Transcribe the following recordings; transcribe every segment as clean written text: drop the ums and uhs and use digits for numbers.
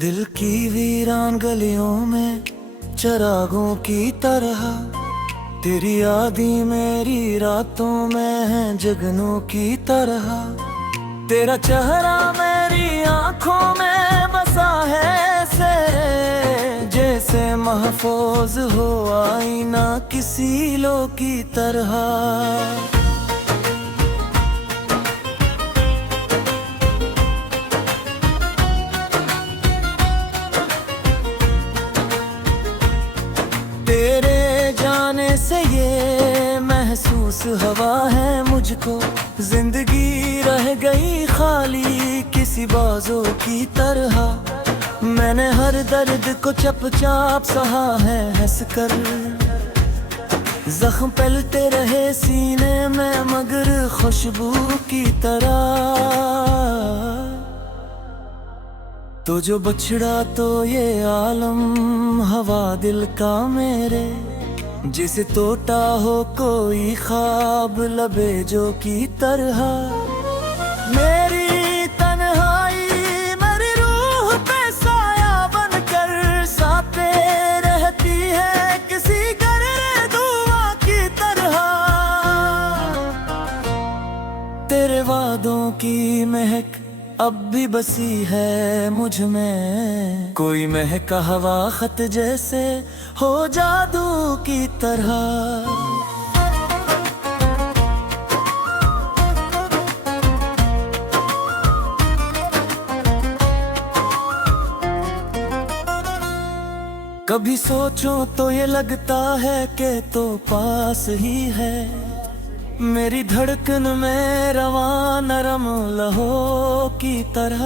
दिल की वीरान गलियों में चरागों की तरह तेरी यादें मेरी रातों में है जगनों की तरह। तेरा चेहरा मेरी आंखों में बसा है ऐसे जैसे महफूज हो आईना किसी लो की तरह। तेरे जाने से ये महसूस हवा है मुझको, जिंदगी रह गई खाली किसी बाजों की तरह। मैंने हर दर्द को चुपचाप सहा है हंसकर, जख्म पलते रहे सीने में मगर खुशबू की तरह। तो जो बछड़ा तो ये आलम हवा दिल का मेरे, जिसे तोटा हो कोई ख्वाब लबे जो की तरह। मेरी तन्हाई मेरी रूह पे साया बनकर साथे रहती है किसी गहरे दुआ की तरह। तेरे वादों की महक अब भी बसी है मुझ में, कोई महका हवा खत जैसे हो जादू की तरह। कभी सोचो तो ये लगता है कि तो पास ही है, मेरी धड़कन में रवा नरम लहो की तरह।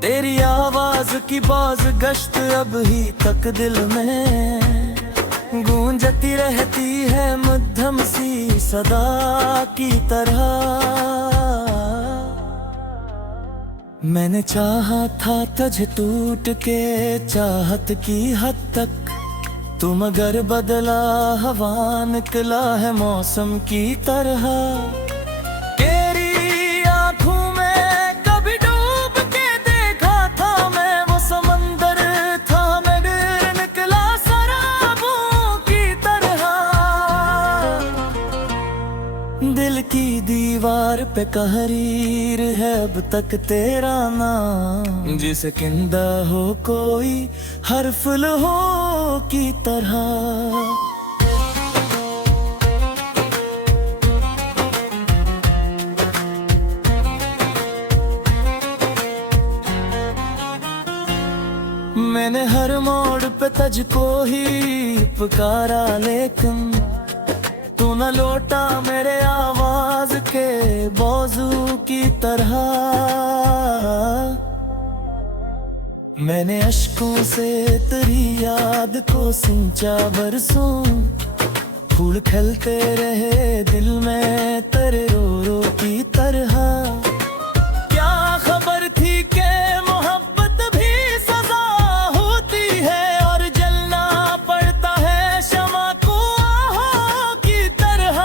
तेरी आवाज की बाज गश्त अब ही तक दिल में गूंजती रहती है मध्यम सी सदा की तरह। मैंने चाहा था तुझे टूट के चाहत की हद तक, तुम अगर बदला हवा निकला है मौसम की तरह। तेरी आंखों में कभी डूब के देखा था मैं, वो समंदर था मैं गिर निकला शराबों की तरह। दिल की दीवार पे तहरीर है अब तक तेरा नाम, जिसे किंदा हो कोई हर्फ लहो की तरह। मैंने हर मोड़ पे तुझको ही पुकारा लेकिन तू न लौटा मेरे आवाज के बाजू की तरह। मैंने अश्कों से तेरी याद को सिंचा बरसों, फूल खिलते रहे दिल में तेरे रो रो की तरह। क्या खबर थी कि मोहब्बत भी सजा होती है और जलना पड़ता है शमा को आहों की तरह।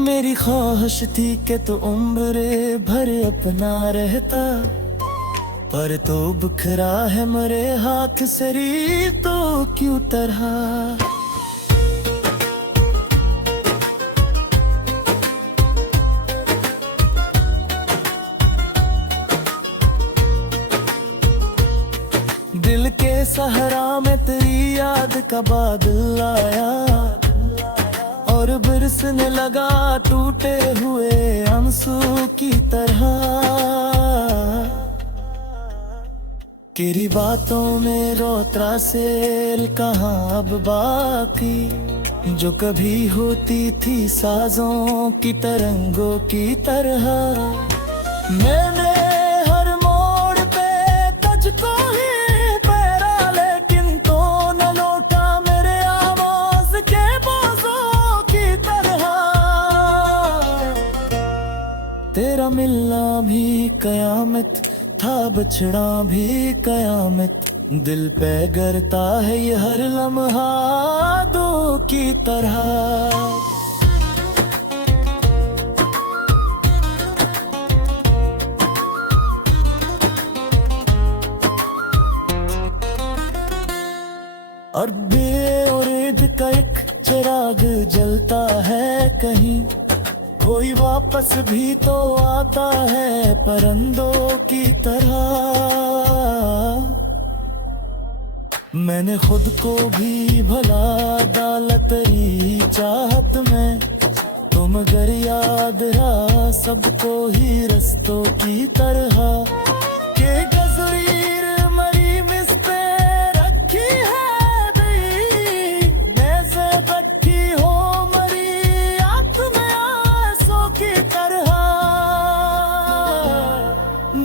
मेरी ख्वाहिश थी कि तो उम्र भर अपना रहता, पर तो बिखरा है मेरे हाथ से तो क्यों तरह। दिल के सहारा में तेरी याद का बादल आया और बरसने लगा टूटे हुए आंसू की तरह। तेरी बातों में रोतरा सेल कहाँ अब बाकी, जो कभी होती थी साजों की तरंगों की तरह। मैंने हर मोड़ पे तुझको ही पैरा लेकिन तो न लौटा मेरे आवाज के बाजों की तरह। तेरा मिलना भी कयामत था, बछड़ा भी कयामत, दिल पे गरता है ये हर लम्हा दो की तरह। रुकता है कहीं, कोई वापस भी तो आता है परिंदों की तरह। मैंने खुद को भी भला डाला तेरी चाहत में, तो मगर याद रहा सबको ही रस्तों की तरह। के गजरीर मरी मिस पे रखी है दई, जैसे बच्ची हो मरी आंख में आंसू की तरह।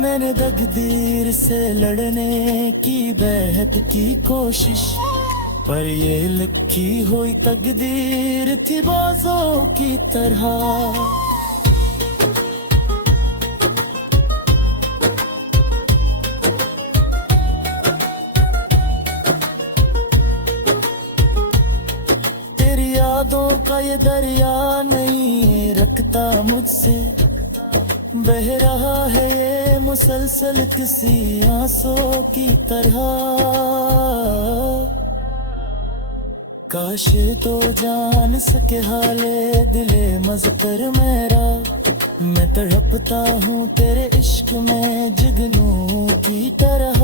मैंने तकदीर से लड़ने की बेहद की कोशिश, पर ये लिखी हुई तकदीर थी बाजों की तरह। तेरी यादों का ये दरिया नहीं रखता मुझसे, बह रहा है ये मुसलसल किसी आंसू की तरह। काश तो जान सके हाले दिले मज़कर मेरा, मैं तड़पता हूँ तेरे इश्क में जुगनू की तरह।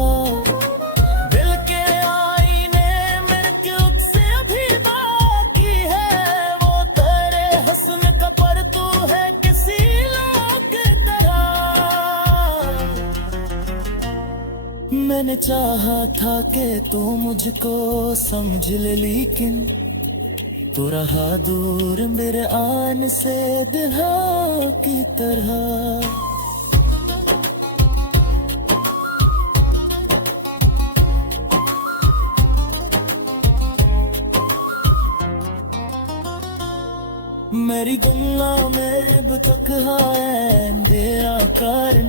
दिल के आईने मेरे क्यों से अभी बाकी है, वो तेरे हुस्न का परतू है किसी लोग की तरह। मैंने चाहा था कि तू मुझको समझ ले, लेकिन तू रहा दूर मेरे आन से दिहा की तरह। मेरी गुमनाह में अब तक है तेरा कारण,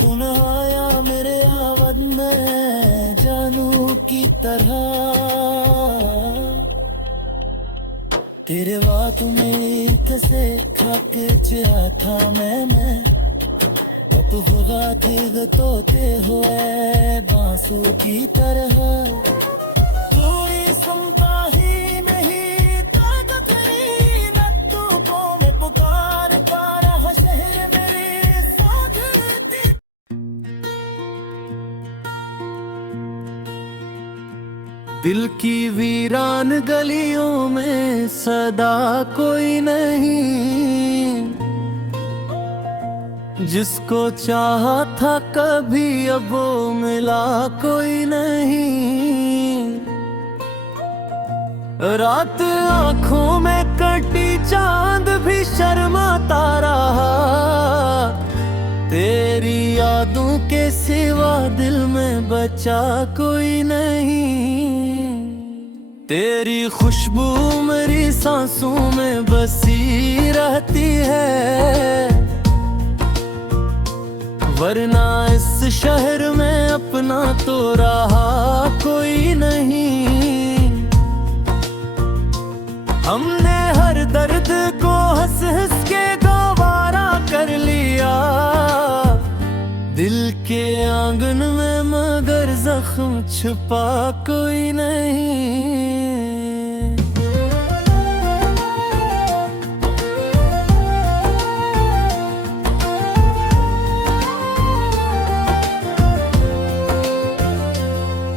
तू न आया मेरे आवद में जानू की तरह। तेरे बात में कैसे खाके जिया था मैं, कब होगा दिल तोते हुए बांसुर की तरह। कोई सुनता ही नहीं ताकत तेरी नक्तों में पुकार पा रहा शहर मेरी सागरती। दिल की वीरान गलियों में सदा कोई नहीं, जिसको चाहा था कभी अब वो मिला कोई नहीं। रात आंखों में कटी चांद भी शर्माता रहा, तेरी यादों के सिवा दिल में बचा कोई नहीं। तेरी खुशबू मेरी सांसों में बसी रहती है, वरना इस शहर में अपना तो रहा कोई नहीं। हमने हर दर्द को हंस हंस के गवारा कर लिया, दिल के आंगन में मगर जख्म छुपा कोई नहीं।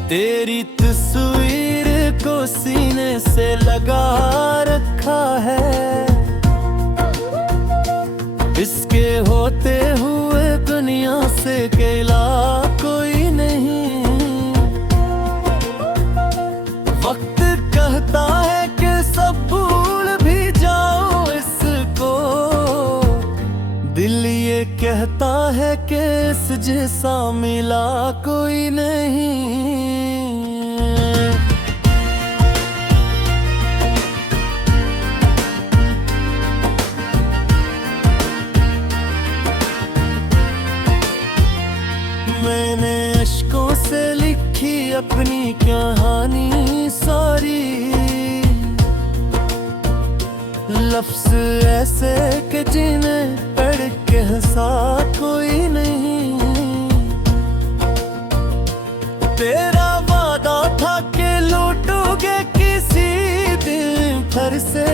तेरी तस्वीर को सीने से लगा रखा है, इसके होते हुए दुनिया से अकेला कोई नहीं। वक्त कहता है कि सब भूल भी जाओ इसको, दिल ये कहता है कि इस जैसा मिला कोई नहीं। मैंने अश्कों से लिखी अपनी कहानी सारी, लफ्ज ऐसे कि जिन्हें पढ़ के हंसा कोई नहीं। तेरा वादा था कि लौटोगे किसी दिन फिर से,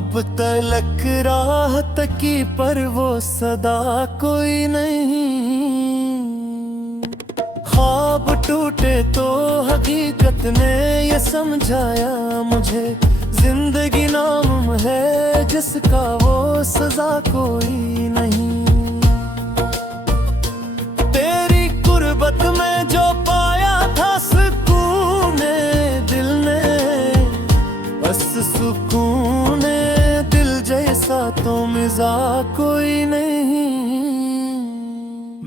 अब तलक राह तकी पर वो सदा कोई नहीं। ख्वाब टूटे तो हकीकत ने ये समझाया मुझे, जिंदगी नाम है जिसका वो सजा कोई नहीं। तेरी कुर्बत में जो पाया था सुकून दिल ने, बस सुकून दिल जैसा तो मिजा कोई नहीं।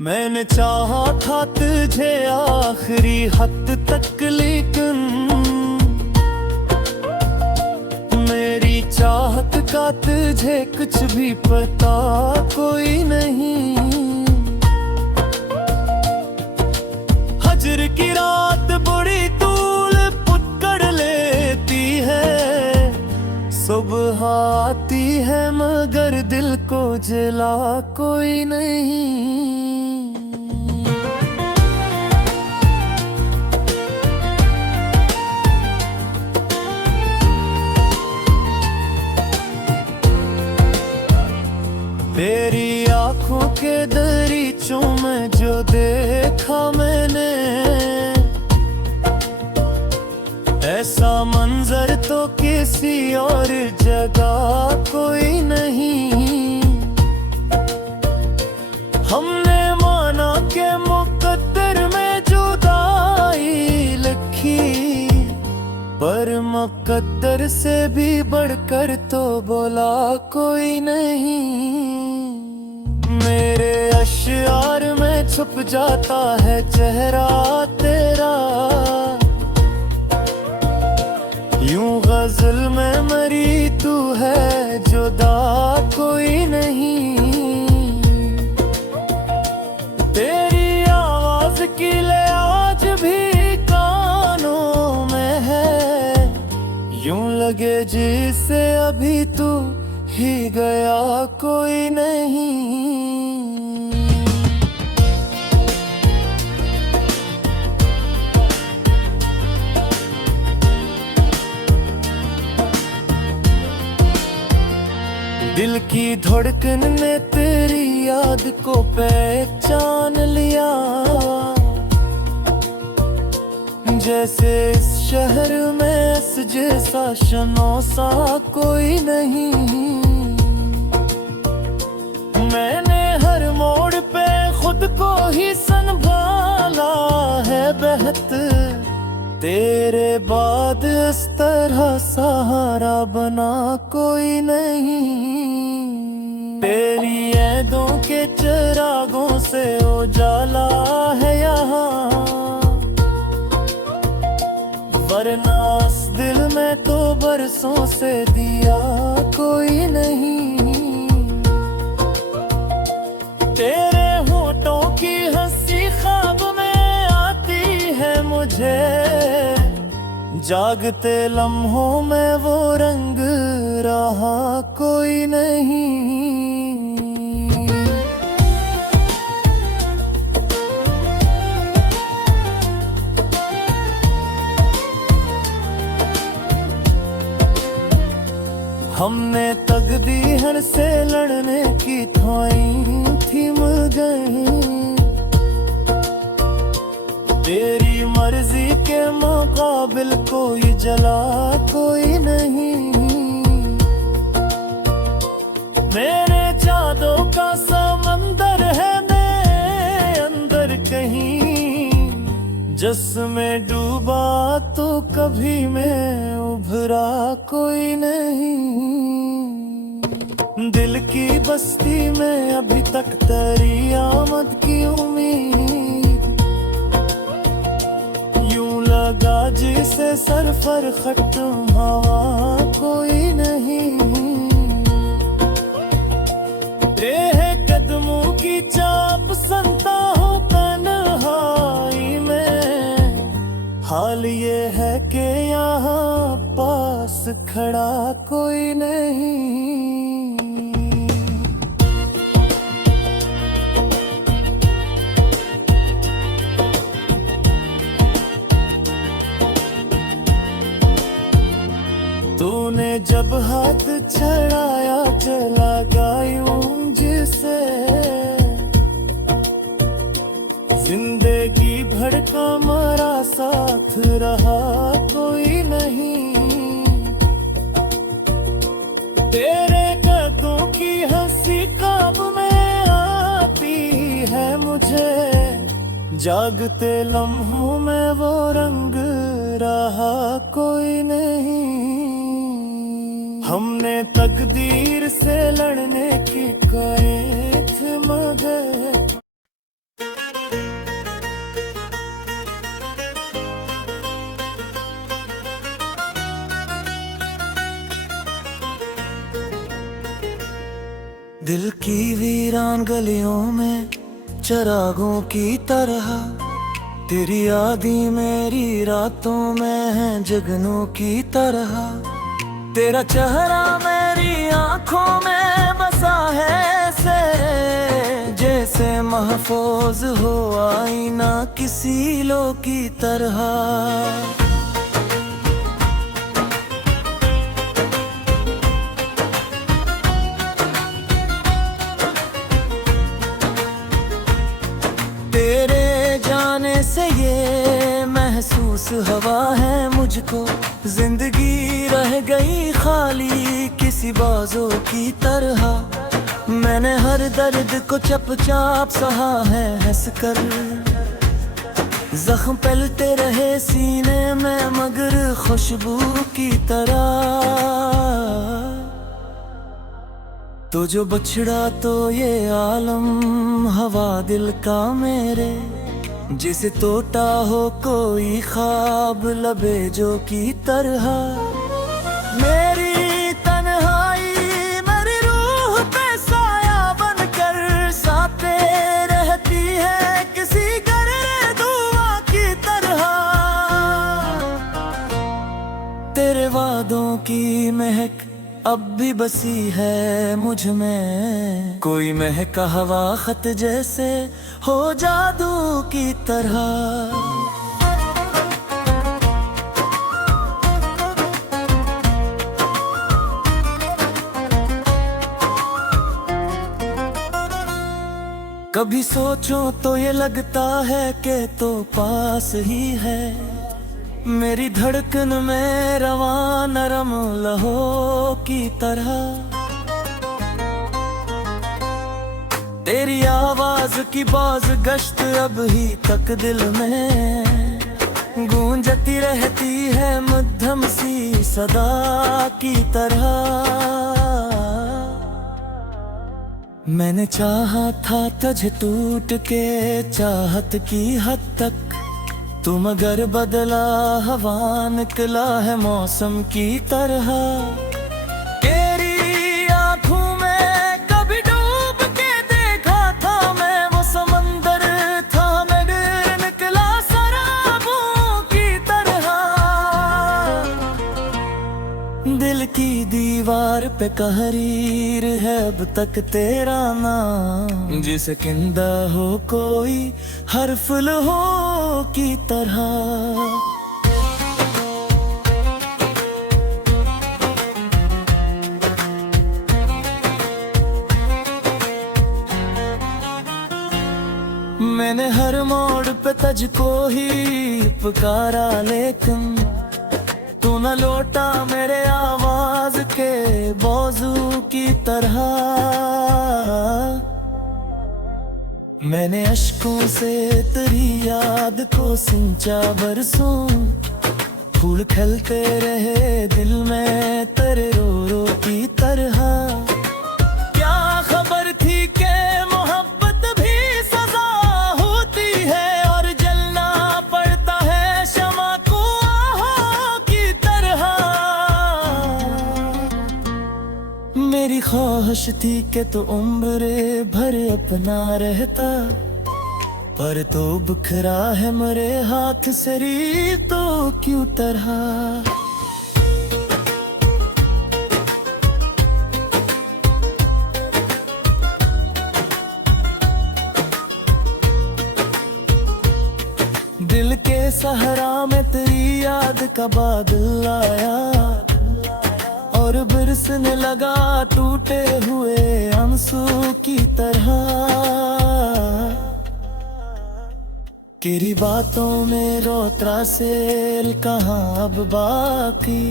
मैंने चाहा था तुझे आखिरी हद तक, लेकिन मेरी चाहत का तुझे कुछ भी पता कोई नहीं। हजर की रात बड़ी तूल पकड़ लेती है, सुबह आती है मगर दिल को जला कोई नहीं। तेरी आंखों के दरीचों में जो देखा मैंने, ऐसा मंजर तो किसी और जगह कोई नहीं। हमने माना के मुकद्दर में जुदाई लिखी, पर मुकद्दर से भी बढ़कर तो बोला कोई नहीं। मेरे अश्यार में छुप जाता है चेहरा तेरा, यूं गजल में मरी तू है जुदा कोई नहीं। तेरी आवाज की ले आज भी कानों में है, यूं लगे जिसे अभी तू ही गया कोई नहीं। दिल की धड़कन ने तेरी याद को पहचान लिया, जैसे इस शहर में इस जैसा शनौसा कोई नहीं। मैंने हर मोड़ पे खुद को ही संभाला है बेहद, तेरे बाद इस तरह सहारा बना कोई नहीं। तेरी यादों के चिरागों से उजाला है यहाँ, वरना इस दिल में तो बरसों से दिया कोई नहीं। तेरे होठों की हंसी ख्वाब में आती है मुझे, जागते लम्हों में वो रंग रहा कोई नहीं। हमने तकदीर से लड़ने की ख्वाहिश थी मगर तेरी मर्जी के मुकाबिल कोई जला कोई नहीं। मेरे जादों का समंदर है मेरे अंदर कहीं, जिसमें डूबा तो कभी मैं उभरा कोई नहीं। दिल की बस्ती में अभी तक तेरी आमद की उम्मीद, यूं लगा जिसे सरफर खत्म हवा कोई नहीं। तेरे कदमों की चाप सुनता हूँ तन्हाई में, हाल ये है कि यहाँ पास खड़ा कोई नहीं। तूने जब हाथ हाथ छड़ाया चला गायूं जिसे, जिंदगी भर का मरा साथ रहा कोई नहीं। तेरे कदों की हंसी ख्वाब में आती है मुझे, जागते लम्हों में वो रंग रहा कोई नहीं। हमने तकदीर से लड़ने की कहे थे मगर दिल की वीरान गलियों में चिरागों की तरह, तेरी यादें मेरी रातों में है जगनों की तरह। तेरा चेहरा मेरी आंखों में बसा है ऐसे, जैसे महफूज हो आईना किसी लो की तरह। तेरे जाने से ये महसूस हवा है मुझको, जिंदगी रह गई खाली किसी बाजों की तरह। मैंने हर दर्द को चुपचाप सहा है हंसकर, जख्म पलते रहे सीने में मगर खुशबू की तरह। तो जो बछड़ा तो ये आलम हवा दिल का मेरे, जिसे तोटा हो कोई ख्वाब लबे जो की तरह। मेरी तन्हाई मेरी रूह पे साया बनकर साथे रहती है किसी गहरे दुआ की तरह। तेरे वादों की महक अब भी बसी है मुझ में, कोई महका हवा खत जैसे हो जादू की तरह। कभी सोचो तो ये लगता है कि तो पास ही है, मेरी धड़कन में रवा नरम लहो की तरह। तेरी आवाज की बाज गश्त अब ही तक दिल में गूंजती रहती है मध्यम सी सदा की तरह। मैंने चाहा था तुझे टूट के चाहत की हद तक, तू मगर बदला हवा निकला है मौसम की तरह। तेरी आंखों में कभी डूब के देखा था मैं, वो समंदर था मैं गिर निकला शराबों की तरह। दिल की दीवार पे तहरीर है अब तक तेरा नाम, जिसे किंदा हो कोई हर्फ लहो की तरह। मैंने हर मोड़ पे तुझको ही पुकारा लेकिन तू न लौटा मेरे आवाज के बाजू की तरह। मैंने अश्कों से तेरी याद को सिंचा बरसों, फूल खिलते रहे दिल में तेरे रो रो की तरह। क्या खबर थी कि मोहब्बत भी सजा होती है और जलना पड़ता है शमा को आहों की तरह। मेरी ख्वाहिश थी कि तो उम्र भर अपना रहता, पर तो बिखरा है मेरे हाथ से तो क्यों तरह। दिल के सहरा में तेरी याद का बादल आया और और बरसने लगा टूटे हुए आंसू की तरह। तेरी बातों में रोतरा सेल कहाँ अब बाकी,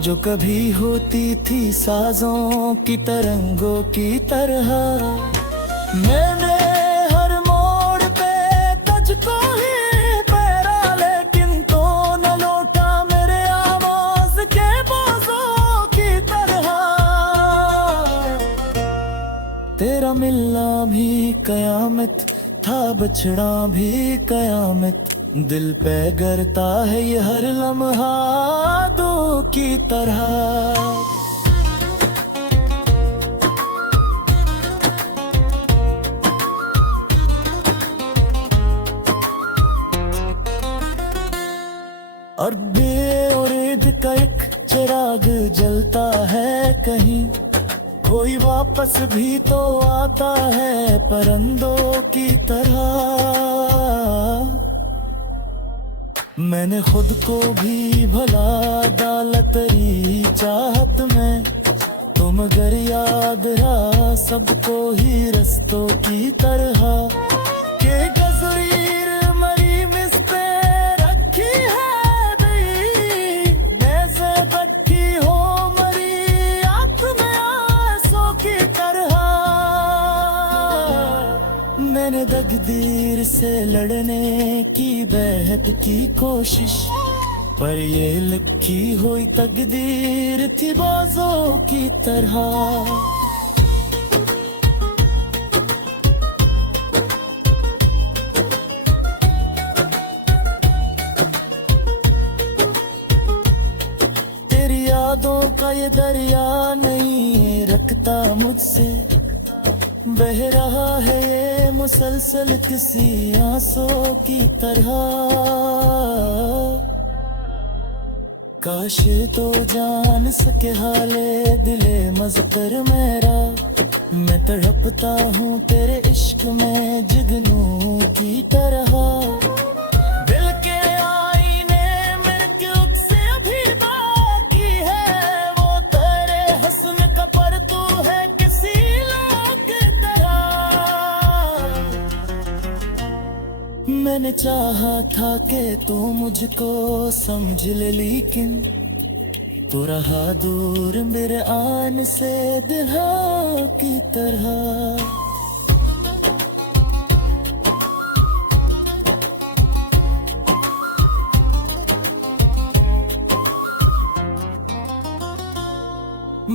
जो कभी होती थी साजों की तरंगों की तरह। मैंने हर मोड़ पे तुझको ही पैरा, लेकिन तो न लौटा मेरे आवाज के बोझों की तरह। तेरा मिलना भी कयामत था, बछड़ा भी कयामत, दिल पे गरता है ये हर लम्हा दो की तरह। और बेउरीद का एक चिराग जलता है कहीं, कोई वापस भी तो आता है परिंदों की तरह। मैंने खुद को भी भला डाला तेरी चाहत में, तो मगर याद रहा सबको ही रस्तों की तरह। के गजरीर मरी मिस पे रखी है दई, जैसे बच्ची हो मरी आंख में आंसू की तरह। मैंने तकदीर से लड़ने की बेहद की कोशिश, पर ये लिखी हुई तकदीर थी बाजों की तरह। तेरी यादों का ये दरिया नहीं रखता मुझसे, बह रहा है ये मुसलसल किसी आंसू की तरह। काश तो जान सके हाले दिले मज़कर मेरा, मैं तड़पता हूँ तेरे इश्क में जुगनू की तरह। दिल के आईने मेरे क्यों से अभी बाकी है, वो तेरे हुस्न का परतू है किसी लोग तरह। मैंने चाहा था कि तू मुझको समझ ले, लेकिन तू रहा दूर मेरे आन से दिहा की तरह।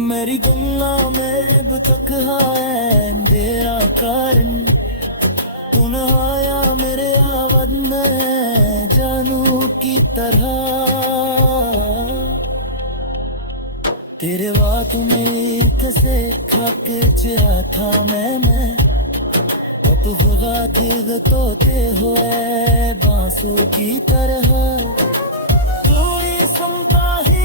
मेरी गुमनाह में अब तक है तेरा कारण, तू न आया मेरे आवद में जानू की तरह। तेरे बात में कैसे खाके चिरा था मैं, तू गाते तोते हुए बांसुरी की तरह। पूरी सुनता ही